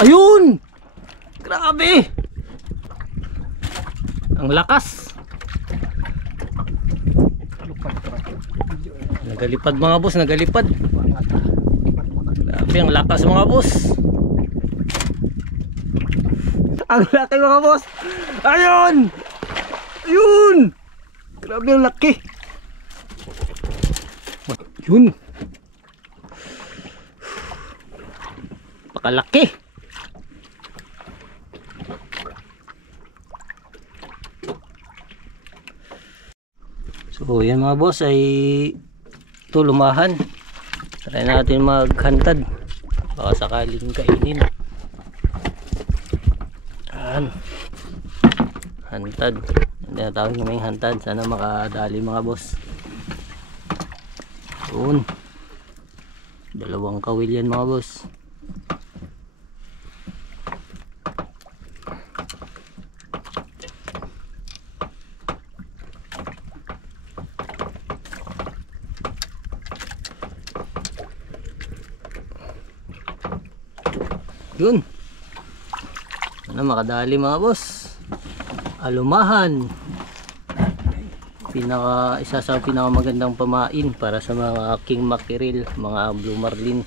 Ayun! Grabe! Ang lakas! Nagalipad mga boss, nagalipad. Grabe, ang lakas mga boss. Ang laki mga boss. Ayun! Ayun! Grabe ang laki. Yun. Pakalaki. So yan mga boss ay ito lumahan. Try natin maghantad. Baka sakaling kainin. Hantad. Hindi na tawag naman yung hantad. Sana makadali mga boss. Yun. Dalawang kawil yan mga boss. Yun. Sana makadali mga boss. Alumahan. Isa sa pinakamagandang pamain para sa mga king mackerel, mga blue marlin.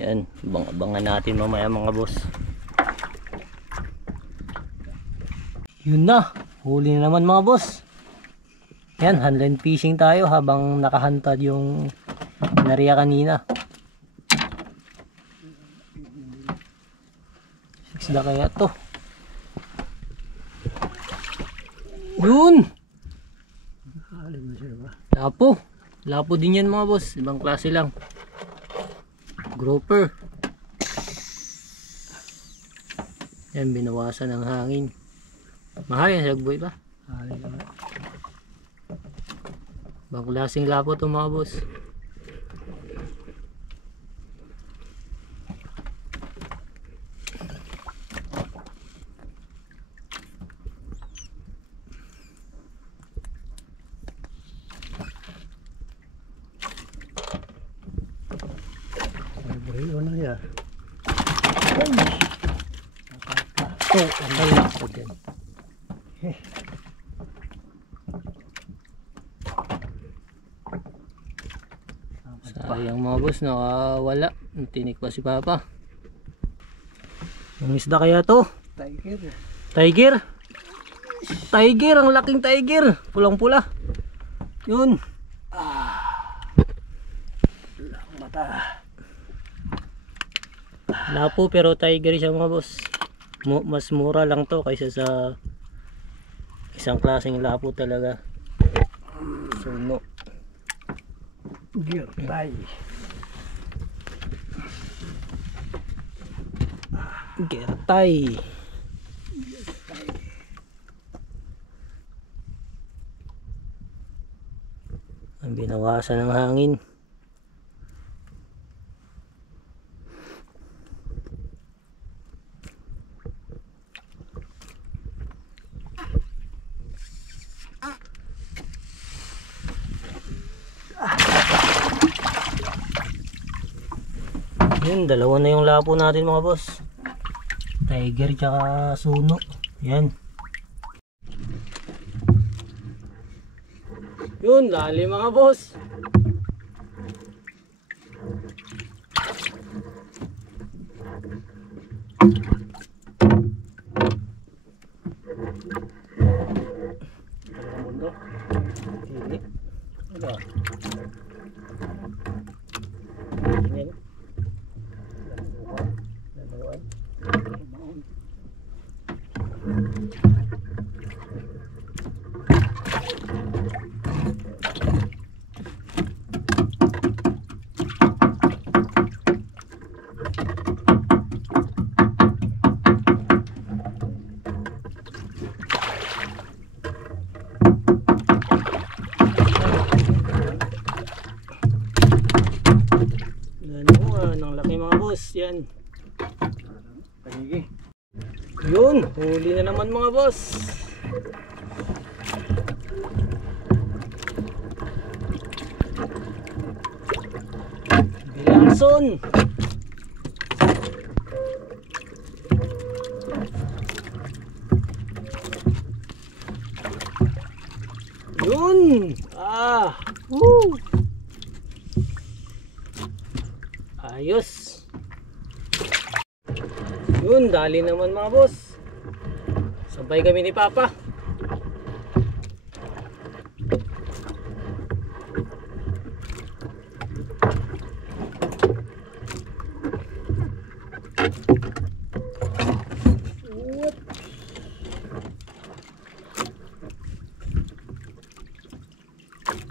Yan, abangan natin mamaya mga boss. Yun na, huli na naman mga boss. Yan, handline fishing tayo habang nakahantad yung nariya kanina. Isda kaya to. Yun. Lapo. Lapo din yan mga boss. Ibang klase lang. Grouper. Yan, binawasan ng hangin. Mahal yan, sagboy ba? Ibang klaseng lapo to mga boss. Sayang mga boss, nakawala. Tinik pa si Papa. Ang isda kaya to? Tiger. Tiger? Tiger, ang laking tiger. Pulang pula. Yun. Lang mata. Lapo pero tiger siya mga boss. Mas mura lang to kaysa sa isang klaseng lapo talaga. Suno. Gertay. Gertay. Ang binawasan ng hangin. Yun, dalawa na yung lapo natin mga boss. Tiger tsaka suno. Yan. Yun, lalim mga boss. Yan. Yun, huli na naman mga boss. Bilason. Yun! Woo! Ayos! Yun, dali naman mga boss. Sabay kami ni Papa.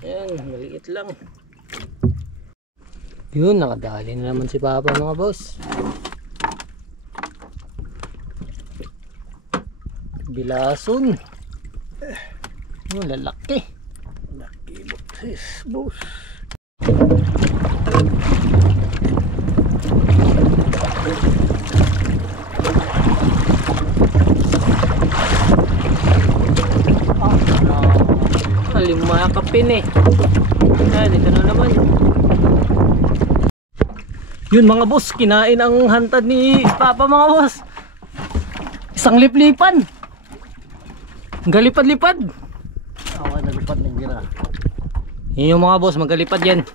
Ayan, maliit lang. Yun, nakadali na naman si Papa mga boss. Bilason. Oh, lalaki. Laki buksis, boss. Lima kapin eh. Ayan, ito na naman. Yun mga boss, kinain ang hantad ni Papa mga boss. Isang liplipan. Galipad-lipad. Awa, nalipad ng gira. Yun yung mga boss, magalipad yan.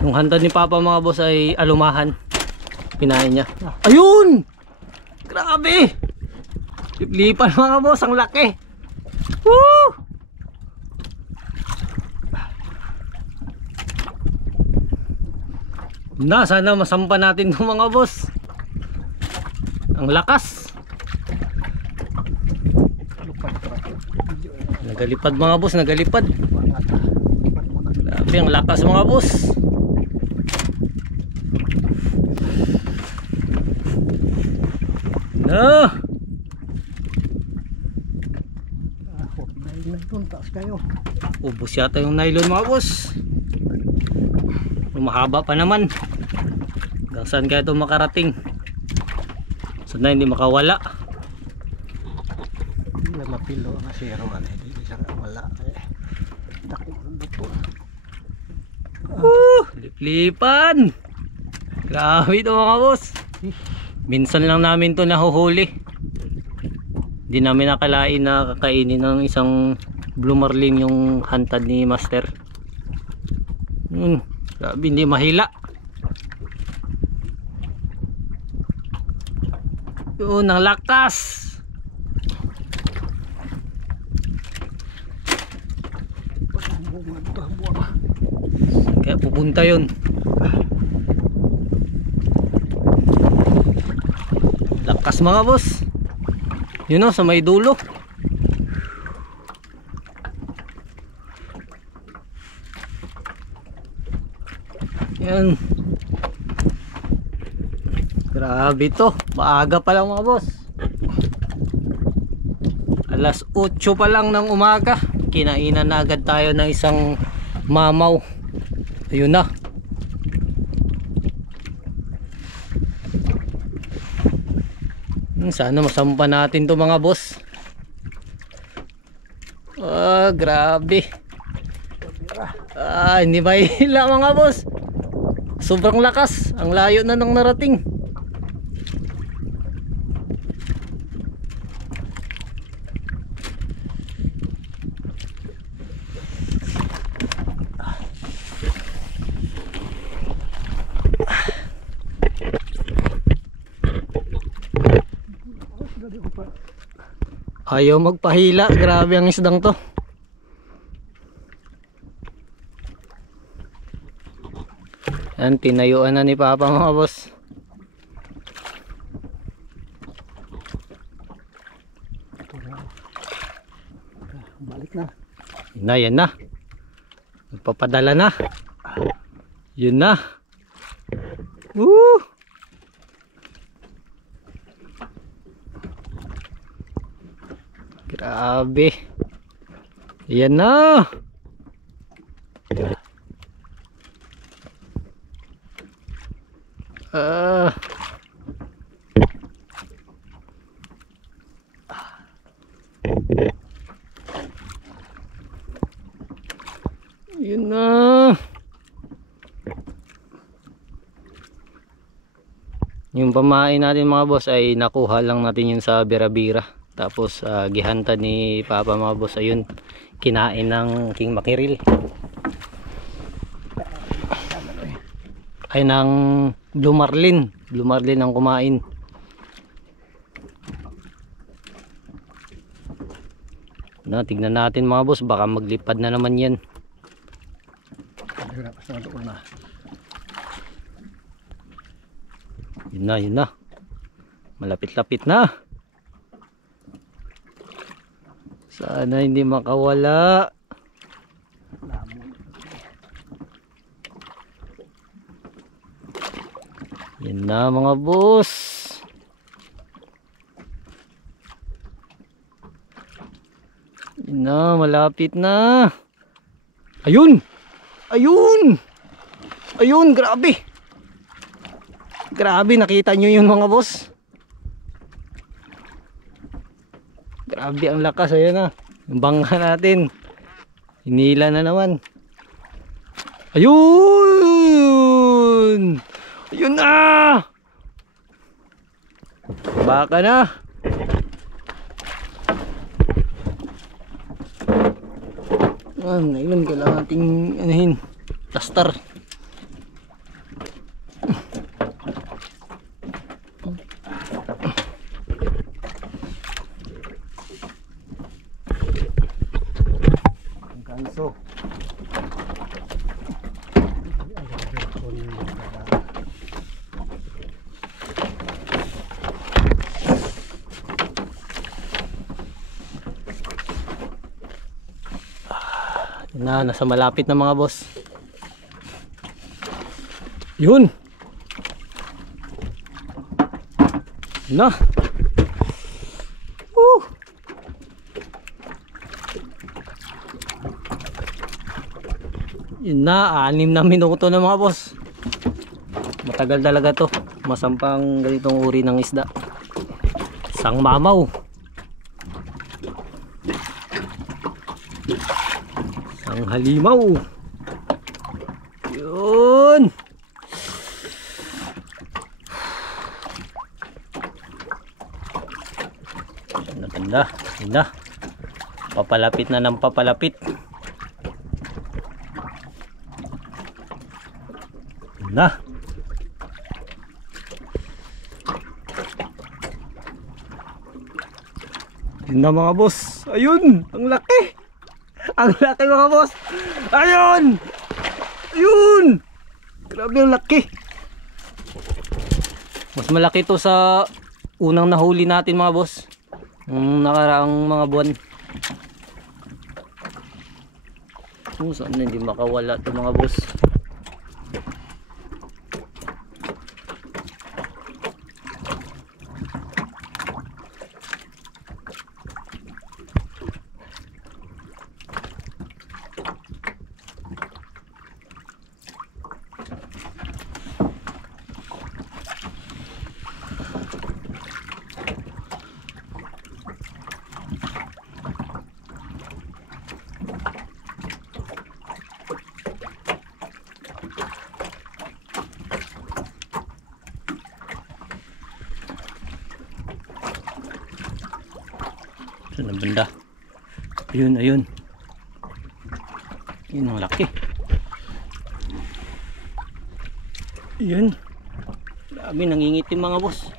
Yung hantad ni Papa mga boss ay alumahan. Kinain niya. Ayun! Grabe! Lipan mga boss, ang laki. Woo! Na, sana masampa natin itong mga boss. Ang lakas. Nagalipad mga boss, nagalipad. Grabe, ang lakas mga boss. Na! Taas kayo. Ubus yata yung nylon mga boss. Mahaba pa naman. Hanggang saan kaya ito makarating? Sana hindi makawala. May mapilo na zero man. Hindi siya wala. Dako ang buto. Liplipan. Grabe ito mga boss. Minsan lang namin ito nahuhuli. Hindi namin nakalain na kakainin ng isang blue marlin yung hantad ni Master. Grabe, hindi mahila. Yun, ang lakas. Kaya pupunta yun. Lakas mga boss. Yun o, sa may dulo. Yan. Grabe to. Maaga pa lang mga boss. Alas 8 pa lang ng umaga. Kinainan na agad tayo ng isang mamaw. Ayun na. Sana masampa natin to mga boss. Grabe. Hindi mahila mga boss. Sobrang lakas. Ang layo na nang narating. Ayaw magpahila. Grabe ang isdang to. Yan, tinayuan na ni Papa mga boss. Balik na. Yan na. Magpapadala na. Yun na. Woo! Grabe. Yan na. Yun na. Yung pamain natin mga boss ay nakuha lang natin yun sa bira-bira. Tapos gihanta ni Papa mga boss, ayun, kinain ng king mackerel. Ay ng blue marlin ang kumain. Na, tignan natin mga boss, baka maglipad na naman yan. Yun na. Malapit-lapit na. Sana hindi makawala. Yan na mga boss. Yan na, malapit na. Ayun! Ayun! Ayun, grabe! Grabe, nakita nyo yun mga boss. Grabe ang lakas, ayan na. Yung bangka natin. Hinila na naman. Ayun! Ayun na! Baka na. Nailan ka lang ating anahin. Plaster. Ganso. Nasa malapit na mga boss. Yun. Na. Yun na, 6 na minuto na mga boss. Matagal talaga to. Masampang ganitong uri ng isda. Isang mamaw. Isang halimaw. Yun. Ganda. Ganda. Papalapit na ng papalapit. Na. Yun na mga boss. Ayun, ang laki. Ang laki mga boss. Ayun. Ayun. Grabe ang laki. Mas malaki to sa unang nahuli natin mga boss. Nakaraang mga buwan. Saan na hindi makawala to mga boss. Saan ang banda? Ayun, ayun. Yun ang laki. Ayun. Grabe, nangingitim mga boss.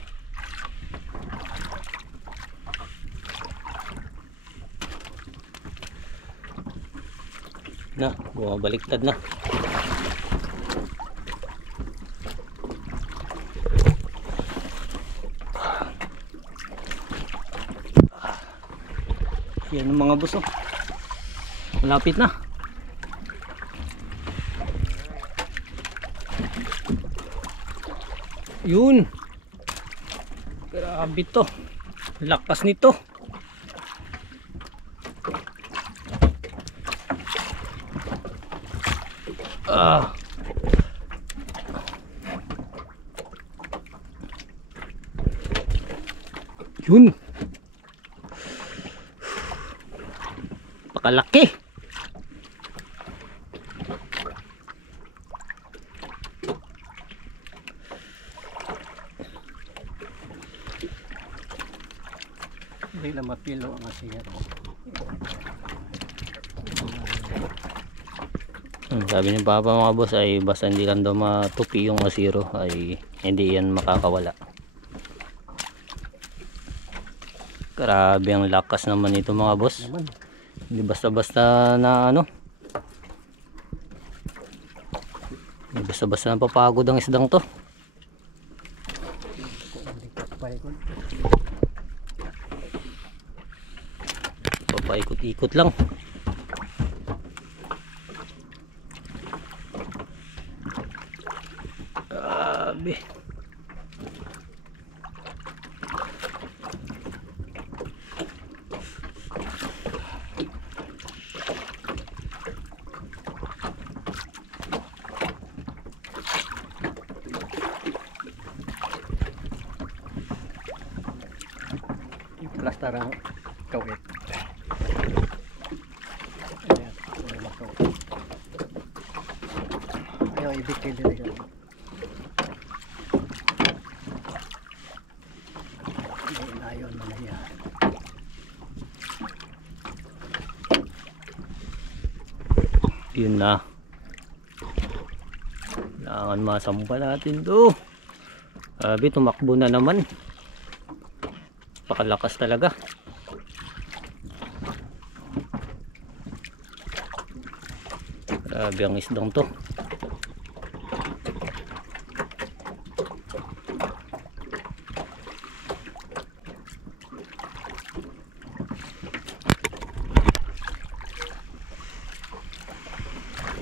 Na, bumabaliktad na. Yan ang mga boss, oh. Malapit na. Yun. Grabe to. Lakas nito. Yun. Pakalaki. Hindi lang mapilo ang asiro. Sabi ni Papa mga boss ay basta hindi lang daw matupi yung asiro ay hindi yan makakawala. Grabe ang lakas naman nito mga boss. Naman. Hindi basta-basta na ano. Hindi basta-basta na papagod ang isdang to. Papaikot-ikot lang. Grabe. Plaster ang kawit. Ayaw ibigay din ito. Ayaw na niya. Yun na. Kailangan masampa natin to. Grabe, tumakbo na naman. Pakalakas talaga. Grabe ang isdang to.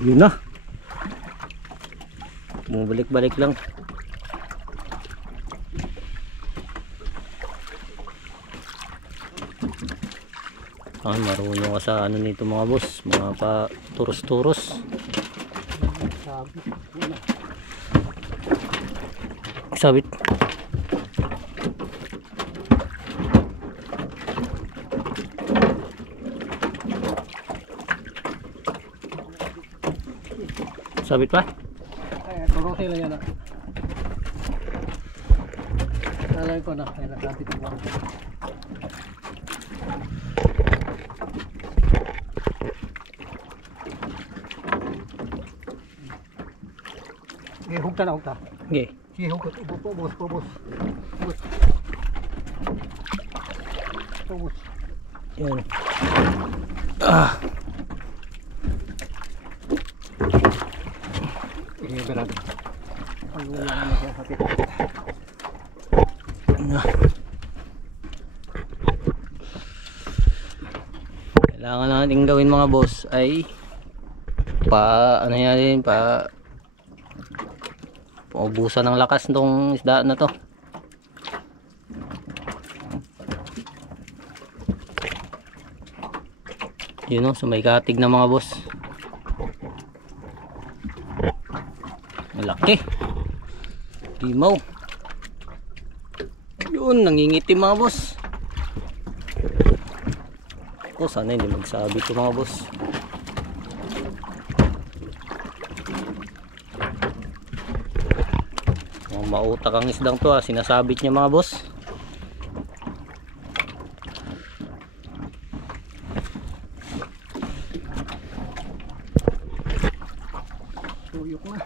Yun na. Bumabalik-balik lang. Marunong ka sa ano nito mga boss, mga pa turos-turos. Sabit. Sabit pa? Ay, turong sila yan. Alay ko na, ay nakapit ang buwan. Hugta na hugta. Okay. Si hugot, ubos. Ubos. Yan. Ah. Ini berat. Ang ulan na siya hapit. Kailangan natin gawin mga boss ay ano yan, paubusan ng lakas nitong isda na to. Yun o, so may katig na mga boss. Malaki. Limaw. Yun, nangingitim mga boss. O, sana hindi magsabi ito mga boss. Mautak ang isdang to, sinasabit niya mga boss. Tuyok na.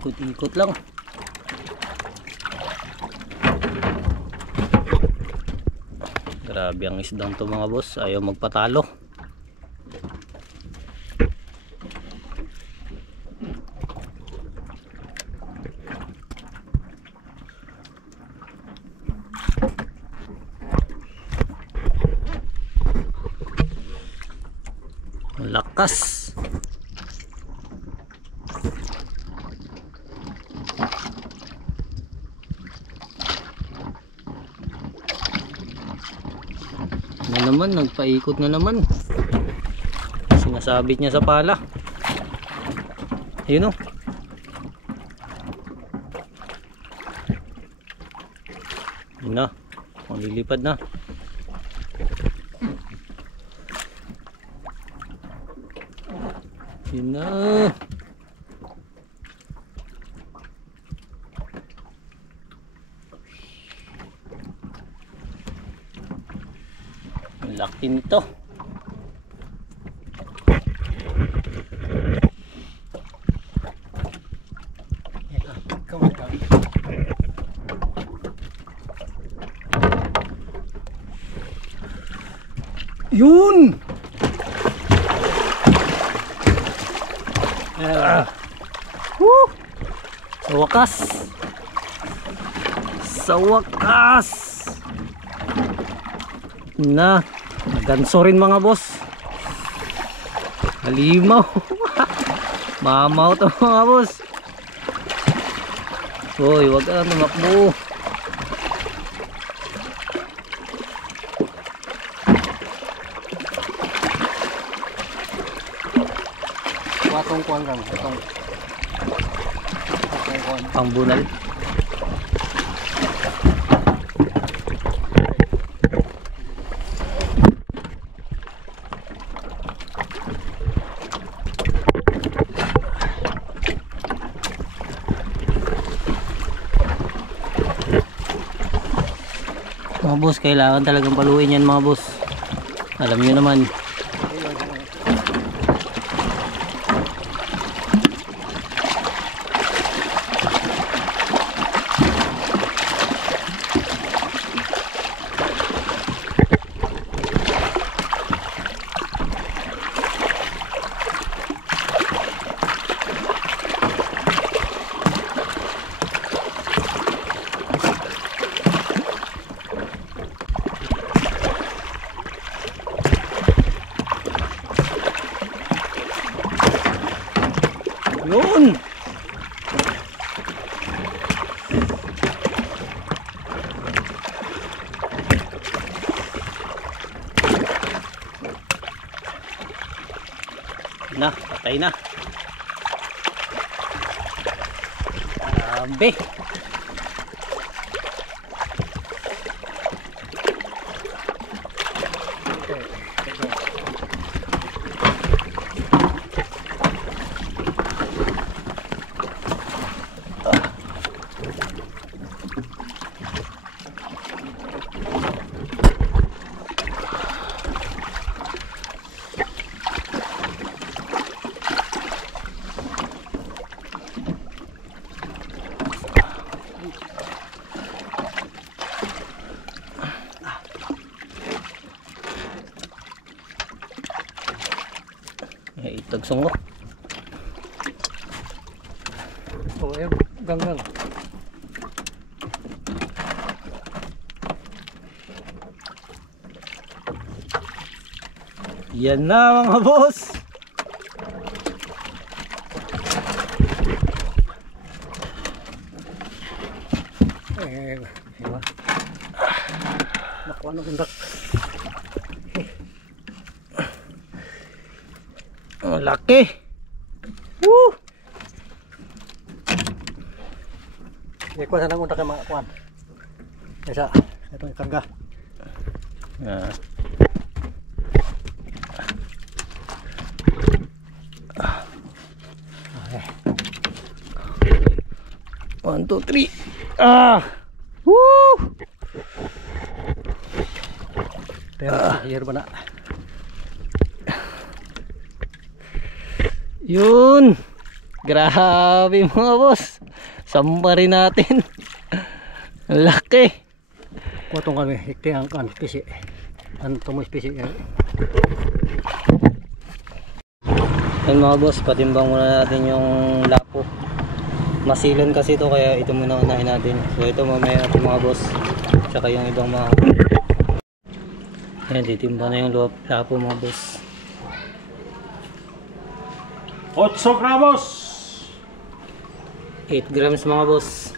Ikot-ikot lang. Grabe ang isdang to mga boss, ayaw magpatalo. Lakas. Na naman, nagpaikot na naman. Sinasabit niya sa pala. Ayun o. Yun na. Lilipad na. Yun na. Ang laki nito. Come on, come. Yun! Woo! Sa wakas! Sa wakas! Na, ganso rin mga boss. Halimaw. Mamaw to mga boss. Hoy, wag ka tumakbo. Watong kuwan kang. Watong kuwan. Pangbunal. Mga boss, kailangan talagang paluin yan mga boss. Alam nyo naman. Yun! Na, patay na. Grabe. Tagsong ko. Oh, ayun. Ganggang. Yan na mga boss. Diba? Nakuha na kundak. Ang laki. Woo! Kuha na kundak kay mga kuhan. Isa, itong ikarga. Ah. 1, 2, 3. Ah! Woo! Pero here ba na? Yun! Grabe mga boss. Samba rin natin. Ang laki. Kuha itong kami, hikti ang kan, spesi. Ano itong mo spesi? Yan mga boss, patimbang muna natin yung lapo. Masilan kasi ito, kaya ito muna unahin natin. So ito mamaya natin mga boss, tsaka yung ibang mga. Yan, titimba na yung lapo mga boss. 8 gramos. 8 grams mga boss.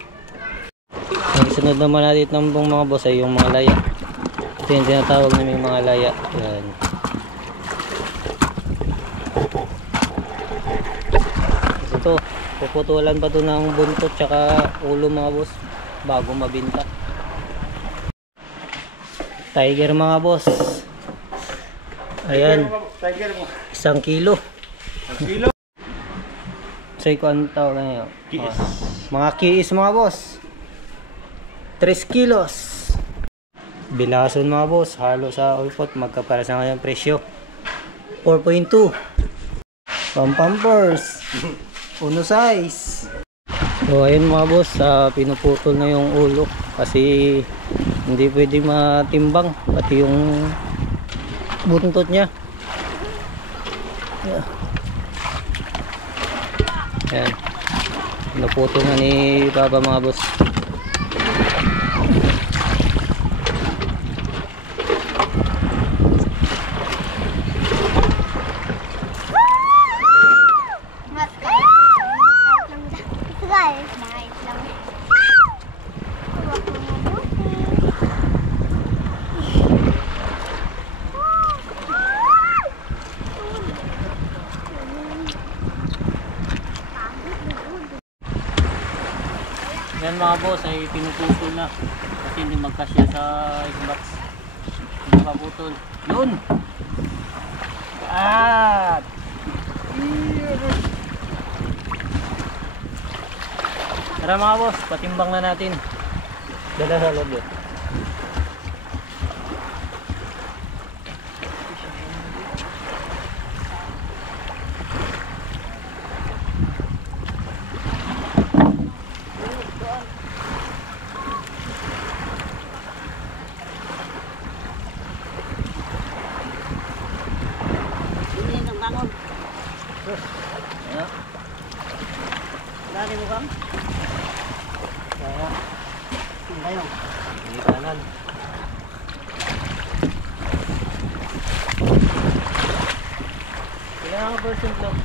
Ang sunod naman natin tambong mga boss ay yung mga laya. Ito yung tinatawag namin mga laya. Yan. Ito, puputulan pa ito ng buntot tsaka ulo mga boss bago mabinta. Tiger mga boss. Ayan, Tiger mo. 1 kilo. Ang kilo. Say ko ang tawag ngayon. Kiis. Mga kiis mga boss. 3 kilos. Bilason mga boss. Halo sa ulpot. Magkapara sa ngayong presyo. 4.2. Pampampers. Uno size. So ayun mga boss. Pinuputol na yung ulo. Kasi hindi pwede matimbang. Pati yung buntot niya. Yeah. Ayan. Naputol na ni Papa mga boss. Yan mga boss ay pinuputol na kasi hindi magkasya sa isang box. Hindi maputol. Yun! At! Tara mga boss, patimbang na natin. Dala sa loob yun. Ayan. Lagi mo kang? Kaya, ngayon. Hindi kanan. Kailangan ka percent lang.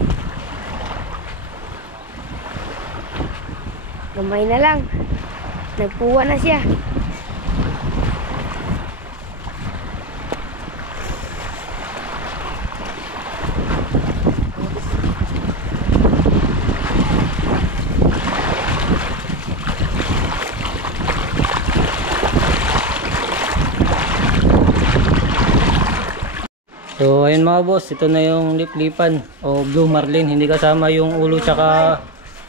Gamay na lang. Nagpuwa na siya. So ayun mga boss, ito na yung liplipan o blue marlin. Hindi kasama yung ulo tsaka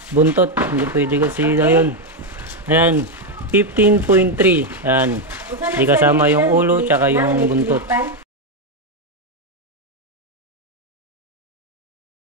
buntot. Hindi pwede kasi na yun. Ayan, 15.3. Ayan, hindi kasama yung ulo tsaka yung buntot.